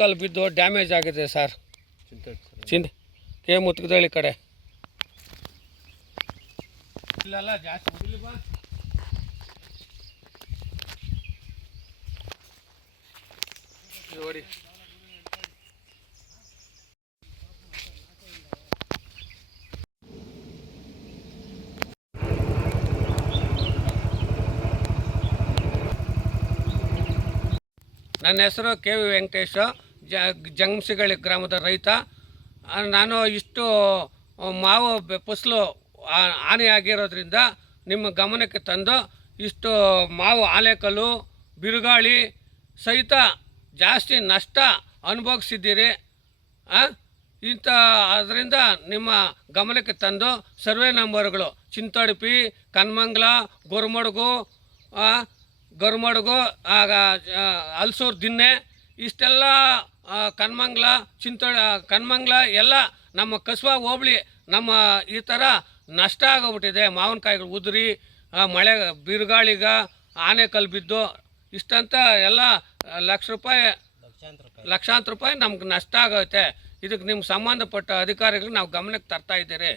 ಕಲ್ಲು ಬಿದ್ದು ಡ್ಯಾಮೇಜ್ ಆಗಿದೆ ಸರ್. ಕೆ ಮುತ್ಕದಳ್ಳಿ ಕಡೆ ಇಲ್ಲೆಲ್ಲ ಜಾಸ್ತಿ ನೋಡಿ. ನನ್ನ ಹೆಸರು ಕೆ ವಿ ವೆಂಕಟೇಶ್, ಜಂಗಸಿಗಳಿ ಗ್ರಾಮದ ರೈತ. ನಾನು ಇಷ್ಟು ಮಾವು ಫಸಲು ಹಾನಿಯಾಗಿರೋದ್ರಿಂದ ನಿಮ್ಮ ಗಮನಕ್ಕೆ ತಂದು ಇಷ್ಟು ಮಾವು ಆಲೆಕಲ್ಲು ಬಿರುಗಾಳಿ ಸಹಿತ ಜಾಸ್ತಿ ನಷ್ಟ ಅನುಭವಿಸಿದ್ದೀರಿ. ಅದರಿಂದ ನಿಮ್ಮ ಗಮನಕ್ಕೆ ತಂದು ಸರ್ವೆ ನಂಬರ್ಗಳು ಚಿಂತಡಪಿ, ಕನ್ಮಂಗ್ಲ, ಗೊರಮಡುಗು, ಹಲ್ಸೂರು ದಿನ್ನೆ ಇಷ್ಟೆಲ್ಲ ಕನ್ಮಂಗ್ಲ ಕನ್ಮಂಗ್ಲ ಎಲ್ಲ ನಮ್ಮ ಕಸ್ಬಾ ಹೋಬಳಿ ನಮ್ಮ ಈ ಥರ ನಷ್ಟ ಆಗೋಗ್ಬಿಟ್ಟಿದೆ. ಮಾವಿನಕಾಯಿಗಳು ಉದುರಿ ಮಳೆ ಬಿರುಗಾಳಿಗ ಆನೆಕಲ್ಲು ಬಿದ್ದು ಇಷ್ಟಂತ ಎಲ್ಲ ಲಕ್ಷಾಂತರ ರೂಪಾಯಿ ನಮ್ಗೆ ನಷ್ಟ ಆಗೋಯ್ತೆ. ಇದಕ್ಕೆ ನಿಮ್ಮ ಸಂಬಂಧಪಟ್ಟ ಅಧಿಕಾರಿಗಳು ನಾವು ಗಮನಕ್ಕೆ ತರ್ತಾ ಇದ್ದೀರಿ.